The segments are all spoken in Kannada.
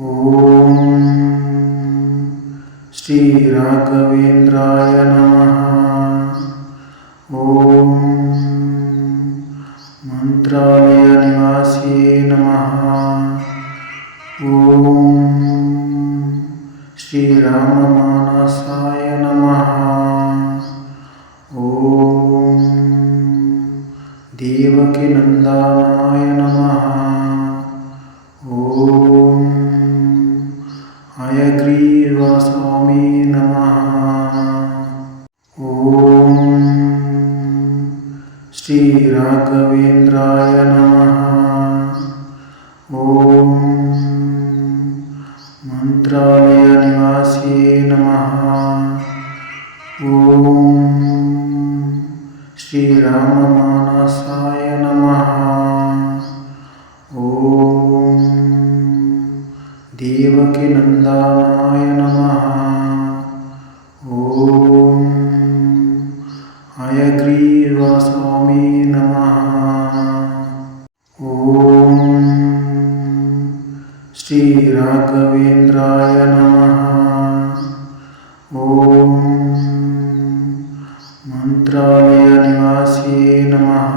ಓಂ ಶ್ರೀ ರಾಘವೇಂದ್ರಾಯ ನಮಃ. ಓಂ ಮಂತ್ರಾಲಯ ನಿವಾಸಿಯೇ ನಮಃ. ಓಂ ಶ್ರೀರಾಮಮಾನಸಾಯ ನಮಃ. ಓಂ ದೇವಕಿನಂದನಾಯ ನಮಃ. ಓಂ ಹಯಗ್ರೀವಸ್ವಾಮಿ ನಮಃ. ಓಂ ಶ್ರೀ ರಾಘವೇಂದ್ರಾಯ ನಮಃ. ಓಂ ಮಂತ್ರಾಲಯ ನಿವಾಸಿಯೇ ನಮಃ. ಓಂ ಶ್ರೀರಾಮಮಾನಸಾಯ ನಮಃ. ಓಂ ದೇವಕಿನಂದನಾಯ ನಮಃ. ಓಂ ಹಯಗ್ರೀವಸ್ವಾಮಿ ನಮಃ. ಓಂ ಶ್ರೀ ರಾಘವೇಂದ್ರಾಯ ನಮಃ. ಓಂ ಮಂತ್ರಾಲಯ ನಿವಾಸಿಯೇ ನಮಃ.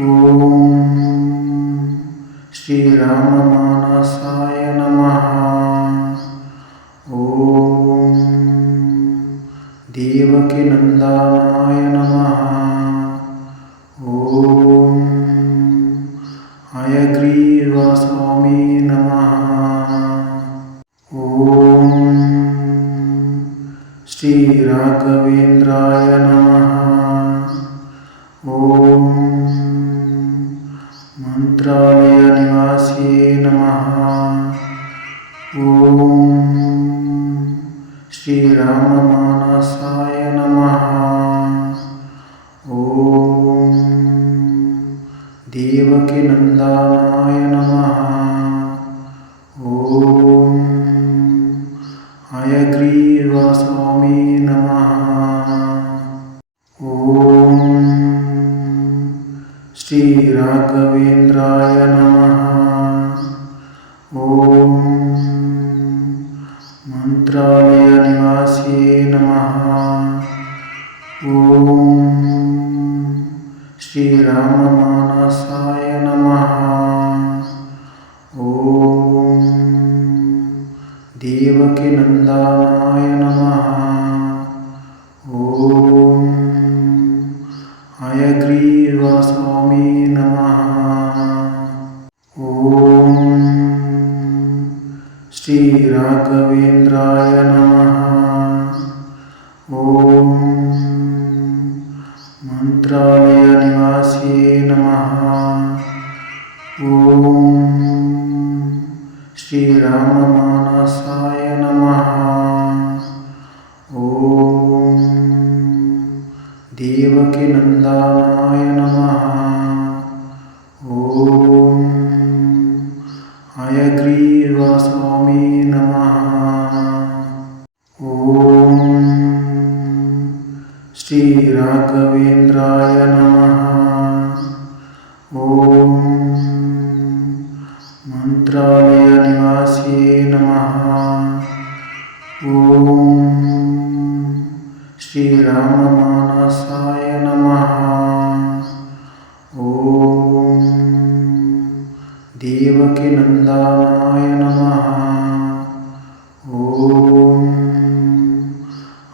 ಓಂ ಶ್ರೀರಾಮಮಾನಸಾಯ ನಮಃ. ಓಂ ದೇವಕಿನಂದನಾಯ ನಮಃ. ಓಂ ಹಯಗ್ರೀವಸ್ವಾಮಿ ನಮಃ. ಓಂ ಶ್ರೀ ರಾಘವೇಂದ್ರಾಯ ನಮಃ. ಓಂ ಮಂತ್ರಾಲಯ ನಿವಾಸಿಯೇ ನಮಃ. ಓಂ ಶ್ರೀರಾಮಮಾನಸಾಯ ನಮಃ. ಓಂ ದೇವಕಿನಂದನಾಯ ನಮಃ. ಓಂ ಹಯಗ್ರೀವಸ್ವಾಮಿ ನಮಃ. ಓಂ ಶ್ರೀ ರಾಘವೇಂದ್ರಾಯ ನಮಃ. ಓಂ ಮಂತ್ರಾಲಯ ನಿವಾಸಿಯೇ ನಮಃ. ಓಂ ಶ್ರೀರಾಮಮಾನಸಾಯ ನಮಃ. ಓಂ ದೇವಕಿನಂದನಾಯ ನಮಃ. ಓಂ ಹಯಗ್ರೀವಸ್ವಾಮಿ ನಮಃ. ಓಂ ಶ್ರೀ ರಾಘವೇಂದ್ರಾಯ ನಮಃ. ಓಂ ಮಂತ್ರಾಲಯ ನಿವಾಸಿಯೇ ನಮಃ. ಓಂ ಶ್ರೀರಾಮಮಾನಸಾಯ ನಮಃ. ಓಂ ದೇವಕಿನಂದನಾಯ ನಮಃ. ಓಂ ಹಯಗ್ರೀವಸ್ವಾಮಿ ನಮಃ. ಓಂ ಶ್ರೀ ರಾಘವೇಂದ್ರಾಯ ನಮಃ. ಓಂ ಮಂತ್ರಾಲಯ ನಿವಾಸಿಯೇ ನಮಃ. ಓಂ ಶ್ರೀರಾಮಮಾನಸಾಯ ನಮಃ. ಓಂ ದೇವಕಿನಂದನಾಯ ನಮಃ. ಓಂ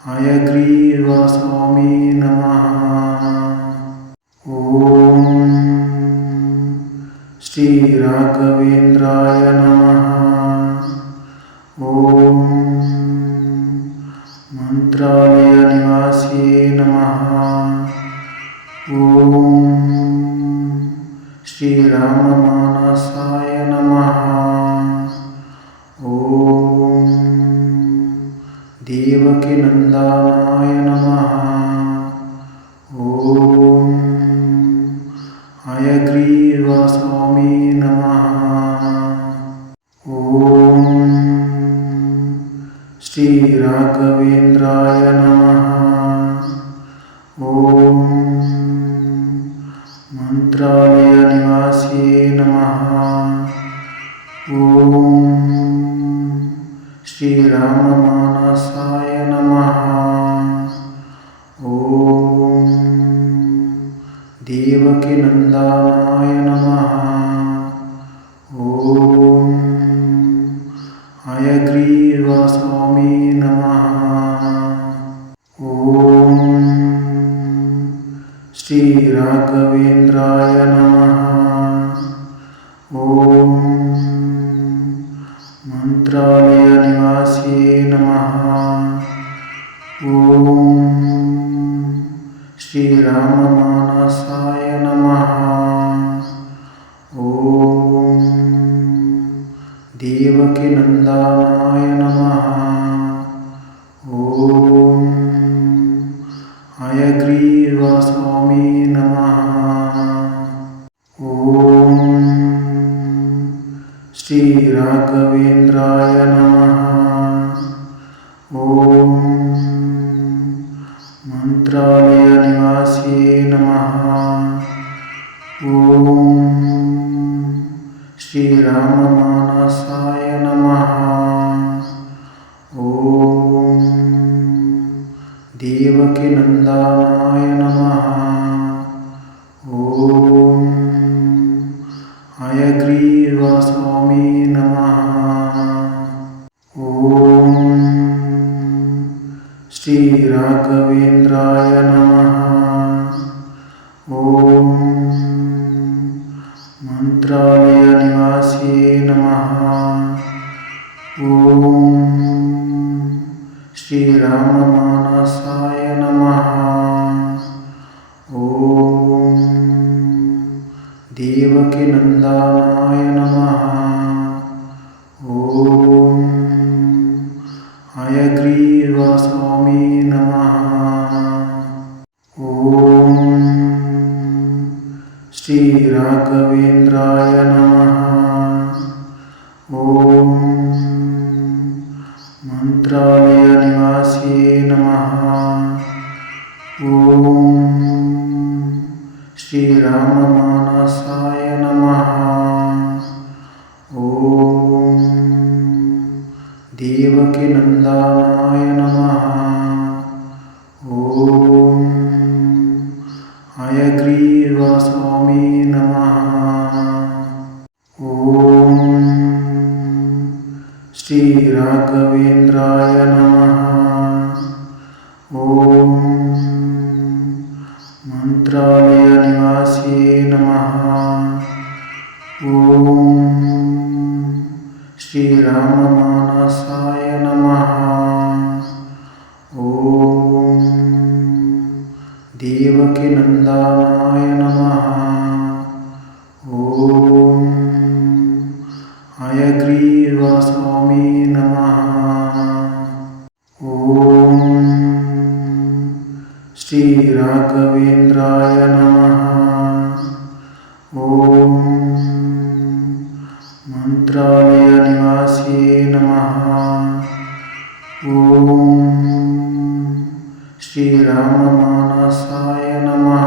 ಹಯಗ್ರೀವಸ್ವಾಮಿ ನಮಃ. ಓಂ ಶ್ರೀ ರಾಘವೇಂದ್ರಾಯ ನಮಃ. ಓಂ ಮಂತ್ರಾಲಯ ನಿವಾಸಿಯೇ ನಮಃ. ಓಂ ಶ್ರೀರಾಮಮಾನಸಾಯ ನಮಃ. ಓಂ ದೇವಕಿನಂದನಾಯ ನಮಃ. ಓಂ ಹಯಗ್ರೀವಸ್ವಾಮಿ ನಮಃ. ಓಂ ಶ್ರೀ ರಾಘವೇಂದ್ರಾಯ ನಮಃ. ಓಂ ಮಂತ್ರಾಲಯ ನಿವಾಸಿಯೇ ನಮಃ. ಓಂ ಶ್ರೀರಾಮಮಾನಸಾಯ ನಮಃ. ಓಂ ದೇವಕಿನಂದನಾಯ ನಮಃ. ಓಂ ಹಯಗ್ರೀವಸ್ವಾಮಿ ನಮಃ. ಓಂ ಶ್ರೀ ರಾಘವೇಂದ್ರಾಯ ನಮಃ. ಓಂ ಮಂತ್ರಾಲಯ ನಿವಾಸಿಯೇ ನಮಃ. ಓಂ ಶ್ರೀರಾಮಮಾನಸಾಯ ನಮಃ. ಓಂ ದೇವಕಿನಂದನಾಯ ನಮಃ. ಓಂ ಹಯಗ್ರೀವಸ್ವಾಮಿ ನಮಃ. ಓಂ ಶ್ರೀ ರಾಘವೇಂದ್ರಾಯ ನಮಃ. ಓಂ ಮಂತ್ರಾಲಯ ನಿವಾಸಿಯೇ ನಮಃ. ಓಂ ಶ್ರೀರಾಮಮಾನಸಾಯ ನಮಃ. ಓಂ ದೇವಕಿನಂದನಾಯ ನಮಃ. ಓಂ ಹಯಗ್ರೀವಸ್ವಾಮಿ ನಮಃ. ಓಂ ಶ್ರೀ ರಾಘವೇಂದ್ರಾಯ ನಮಃ. ಓಂ ಮಂತ್ರಾಲಯ ನಿವಾಸಿಯೇ ನಮಃ. ಓಂ ಶ್ರೀರಾಮಮಾನಸಾಯ ನಮಃ. ಓಂ ದೇವಕಿನಂದನಾಯ ನಮಃ. ಓಂ ಹಯಗ್ರೀವಸ್ವಾಮಿ ನಮಃ. ಓಂ ಶ್ರೀ ರಾಘವೇಂದ್ರಾಯ ನಮಃ. ಓಂ ಮಂತ್ರಾಲಯ ನಿವಾಸಿಯೇ ನಮಃ. ಓಂ ಶ್ರೀರಾಮಮಾನಸಾಯ ನಮಃ. ಓಂ ದೇವಕಿನಂದನಾಯ ನಮಃ. ಓಂ ಹಯಗ್ರೀವಸ್ವಾಮಿ ನಮಃ. ಓಂ ಶ್ರೀ ರಾಘವೇಂದ್ರಾಯ ನಮಃ. ಓಂ ಮಂತ್ರಾಲಯ ನಿವಾಸಿಯೇ ನಮಃ. ಓಂ ಶ್ರೀರಾಮಮಾನಸಾಯ ನಮಃ. ಓಂ ದೇವಕಿನಂದನಾಯ ನಮಃ. ಓಂ ಹಯಗ್ರೀವಸ್ವಾಮಿ ನಮಃ. ಓಂ ಶ್ರೀ ರಾಘವೇಂದ್ರಾಯ ನಮಃ. ಓಂ ಮಂತ್ರಾಲಯ ನಿವಾಸಿಯೇ ನಮಃ. ಓಂ ಶ್ರೀರಾಮಮಾನಸಾಯ ನಮಃ.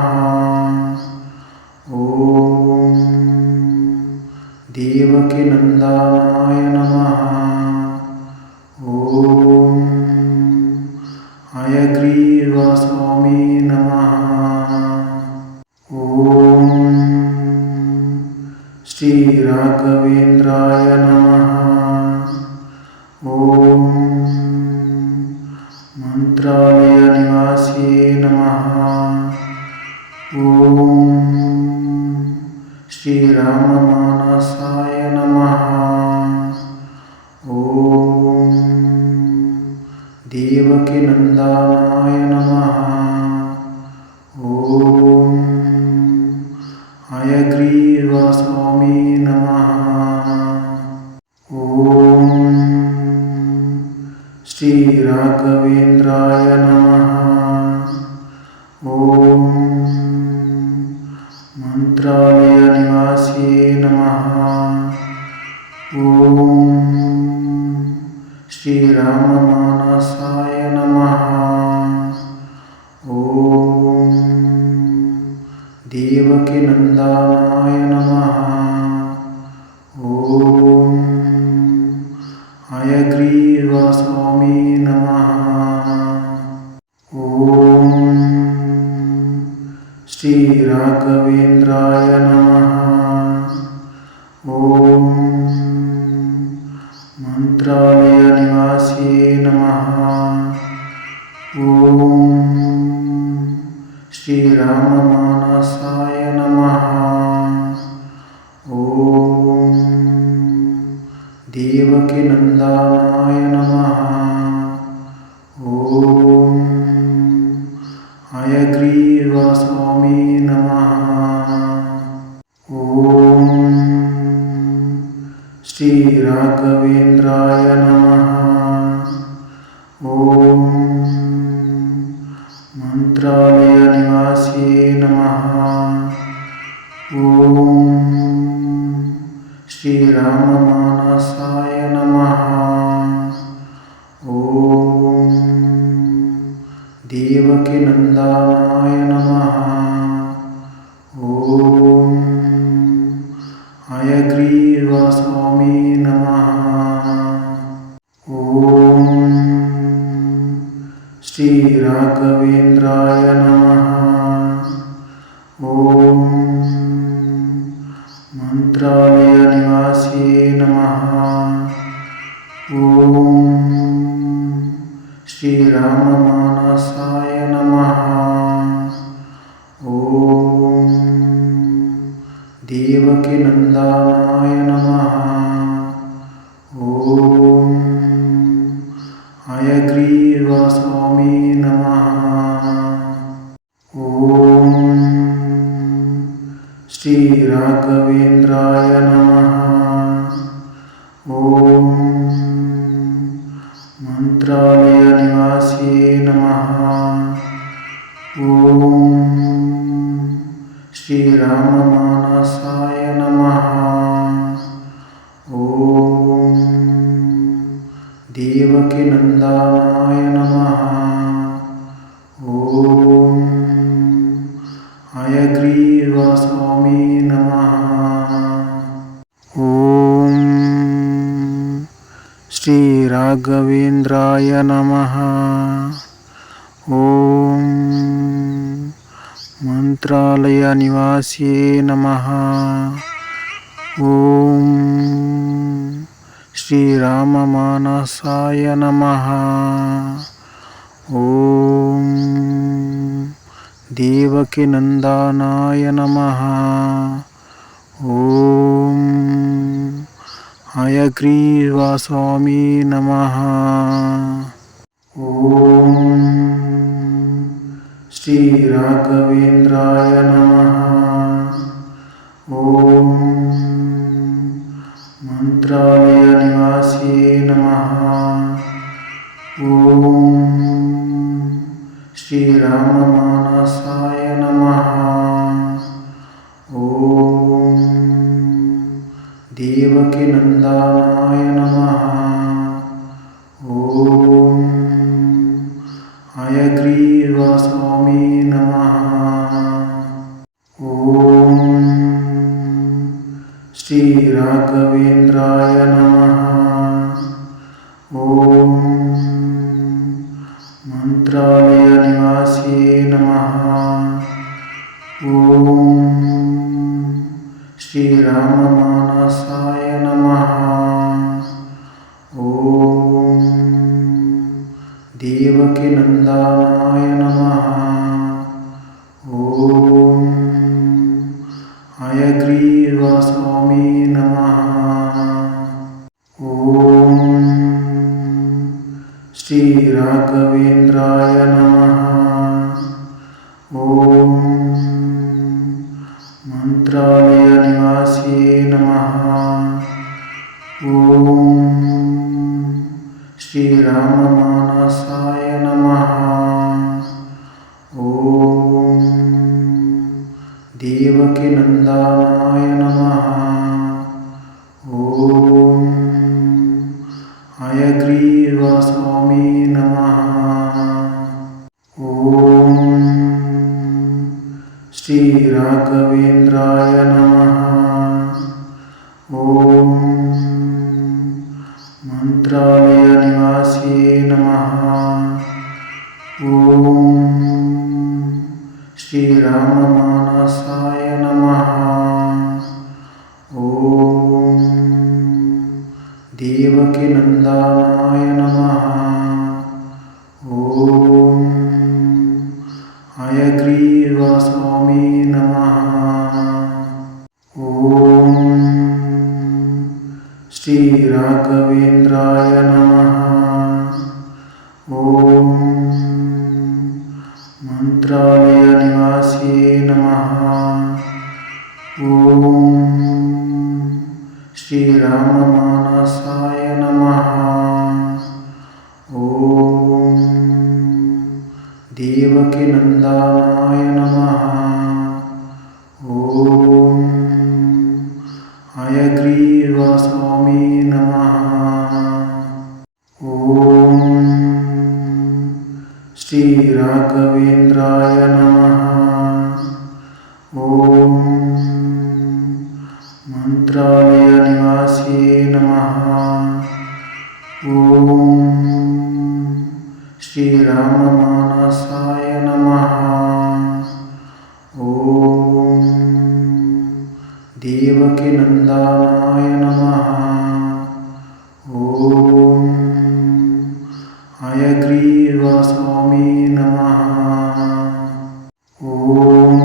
ಓಂ ದೇವಕಿನಂದನಾಯ ನಮಃ. ಓಂ ಹಯಗ್ರೀವಸ್ವಾಮಿ ನಮಃ. ಓಂ ಶ್ರೀ ರಾಘವೇಂದ್ರಾಯ ನಮಃ. ಓಂ ಮಂತ್ರಾಲಯ ನಿವಾಸಿಯೇ ನಮಃ. ಓಂ ಶ್ರೀರಾಮಮಾನಸಾಯ ನಮಃ. ಓಂ ದೇವಕಿನಂದನಾಯ ನಮಃ. ಓಂ ಹಯಗ್ರೀವಸ್ವಾಮಿ ನಮಃ. ಓಂ ಶ್ರೀ ರಾಘವೇಂದ್ರಾಯ ನಮಃ. ಓಂ ಮಂತ್ರಾಲಯ ನಿವಾಸಿಯೇ ನಮಃ. ಓಂ ಶ್ರೀರಾಮಮಾನಸಾಯ ನಮಃ. ಓಂ ದೇವಕಿನಂದನಾಯ ನಮಃ. ಓಂ ಹಯಗ್ರೀವ ಸ್ವಾಮಿ ನಮಃ. ಓಂ ಶ್ರೀ ರಾಘವೇಂದ್ರಾಯ ನಮಃ. ಓಂ ಮಂತ್ರಾಲಯ ನಿವಾಸಿಯೇ ನಮಃ. ಓಂ ಶ್ರೀರಾಮ ಮಾನಸಾಯ ನಮಃ. ಓಂ ದೇವಕಿ ನಂದನಾಯ ನಮಃ. ಓಂ ಹಯಗ್ರೀವ ಸ್ವಾಮಿ ನಮಃ. ಓಂ ಶ್ರೀ ರಾಘವೇಂದ್ರಾಯ ನಮಃ. ಓಂ ಮಂತ್ರಾಲಯ ನಿವಾಸಿಯೇ ನಮಃ. ಓಂ ಶ್ರೀರಾಮ ಮಾನಸಾಯ ನಮಃ. ಓಂ ದೇವಕಿ ನಂದನಾಯ ನಮಃ. ಓಂ ಹಯಗ್ರೀವ ಸ್ವಾಮಿ ನಮಃ. ಓಂ ಶ್ರೀ ರಾಘವೇಂದ್ರಾಯ ನಮಃ. ಓಂ ಮಂತ್ರಾಲಯ ನಿವಾಸಿಯೇ ನಮಃ. ಓಂ ಶ್ರೀರಾಮ ಮಾನಸಾಯ ನಮಃ. ಓಂ ದೇವಕಿ ನಂದನಾಯ ನಮಃ. ಓಂ ಹಯಗ್ರೀವ ಸ್ವಾಮಿ ನಮಃ. ಓಂ ಶ್ರೀ ರಾಘವೇಂದ್ರಾಯ ನಮಃ. ಓಂ ಮಂತ್ರಾಲಯ ನಿವಾಸಿಯೇ ನಮಃ. ಓಂ ಶ್ರೀರಾಮ ಮಾನಸಾಯ ನಮಃ. ಓಂ ದೇವಕಿ ನಂದನಾಯ ನಮಃ. ಓಂ ಹಯಗ್ರೀವ ಸ್ವಾಮಿ ನಮಃ. ಓಂ ಶ್ರೀ ರಾಘವೇಂದ್ರಾಯ ನಮಃ. ಓಂ ಮಂತ್ರಾಲಯ ನಿವಾಸಿಯೇ ನಮಃ. ಓಂ ಶ್ರೀರಾಮ ಮಾನಸಾಯ ನಮಃ. ಓಂ ದೇವಕಿ ನಂದನಾಯ ನಮಃ. ಓಂ ಹಯಗ್ರೀವ ಸ್ವಾಮಿ ನಮಃ. ಓಂ ಶ್ರೀ ರಾಘವೇಂದ್ರಾಯ ನಮಃ. ಓಂ ಮಂತ್ರಾಲಯ ನಿವಾಸಿಯೇ ನಮಃ. ಓಂ ಶ್ರೀರಾಮ ಮಾನಸಾಯ ನಮಃ. ಓಂ ದೇವಕಿ ನಂದನಾಯ ನಮಃ. ಓಂ ಹಯಗ್ರೀವ ಸ್ವಾಮಿ ನಮಃ. ಓಂ ಶ್ರೀ ರಾಘವೇಂದ್ರಾಯ ನಮಃ. ಓಂ ಮಂತ್ರಾಲಯ ನಿವಾಸಿಯೇ ನಮಃ. ಓಂ ಶ್ರೀರಾಮ ಮಾನಸಾಯ ನಮಃ. ಓಂ ದೇವಕಿ ನಂದನಾಯ ನಮಃ. ಓಂ ಹಯಗ್ರೀವ ಸ್ವಾಮಿ ನಮಃ. ಓಂ ಶ್ರೀ ರಾಘವೇಂದ್ರಾಯ ನಮಃ. ಓಂ ಮಂತ್ರಾಲಯ ನಿವಾಸಿಯೇ ನಮಃ. ಓಂ ಶ್ರೀರಾಮ ಮಾನಸಾಯ ನಮಃ. ಓಂ ದೇವಕಿ ನಂದನಾಯ ನಮಃ. ಓಂ ಹಯಗ್ರೀವ ಸ್ವಾಮಿ ನಮಃ. ಓಂ ಶ್ರೀ ರಾಘವೇಂದ್ರಾಯ ನಮಃ. ಓಂ ಮಂತ್ರಾಲಯ ನಿವಾಸಿಯೇ ನಮಃ. ಓಂ ಶ್ರೀರಾಮ ಮಾನಸಾಯ ನಮಃ. ಓಂ ದೇವಕಿ ನಂದನಾಯ ನಮಃ. ಓಂ ಹಯಗ್ರೀವ ಸ್ವಾಮಿ ನಮಃ. ಓಂ ಶ್ರೀ ರಾಘವೇಂದ್ರಾಯ ನಮಃ. ಓಂ ಮಂತ್ರಾಲಯ ನಿವಾಸಿಯೇ ನಮಃ. ಓಂ ಶ್ರೀರಾಮ ಮಾನಸಾಯ ನಮಃ. ಓಂ ದೇವಕಿ ನಂದನಾಯ ನಮಃ. ಓಂ ಹಯಗ್ರೀವ ಸ್ವಾಮಿ ನಮಃ. ಓಂ ಶ್ರೀ ರಾಘವೇಂದ್ರಾಯ ನಮಃ. ಓಂ ಮಂತ್ರಾಲಯ ನಿವಾಸಿಯೇ ನಮಃ. ಓಂ ಶ್ರೀರಾಮ ಮಾನಸಾಯ ನಮಃ. ಓಂ ದೇವಕಿ ನಂದನಾಯ ನಮಃ. ಓಂ ಹಯಗ್ರೀವ ಸ್ವಾಮಿ ನಮಃ. ಓಂ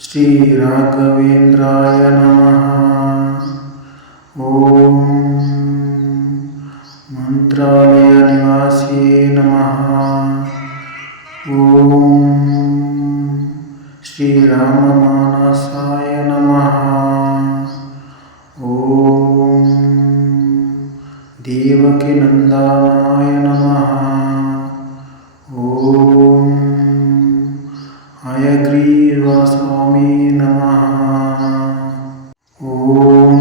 ಶ್ರೀ ರಾಘವೇಂದ್ರಾಯ ನಮಃ. ಓಂ ಮಂತ್ರಾಲಯ ನಿವಾಸಿಯೇ ನಮಃ. ಓಂ ಶ್ರೀರಾಮ ಮಾನಸಾಯ ನಮಃ. ಓಂ ದೇವಕಿ ನಂದನಾಯ ನಮಃ. ಓಂ ಹಯಗ್ರೀವ ಸ್ವಾಮಿ ನಮಃ. ಓಂ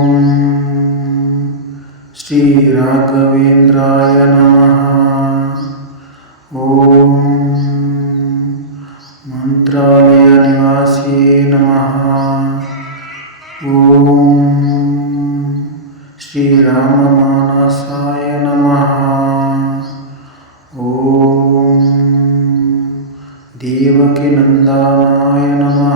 ಶ್ರೀ ರಾಘವೇಂದ್ರಾಯ ನಮಃ. ಓಂ ಮಂತ್ರಾಲಯ ನಿವಾಸಿಯೇ ನಮಃ. ಓಂ ಶ್ರೀರಾಮ ಮಾನಸಾಯ ನಮಃ. ಓಂ ದೇವಕಿ ನಂದನಾಯ ನಮಃ.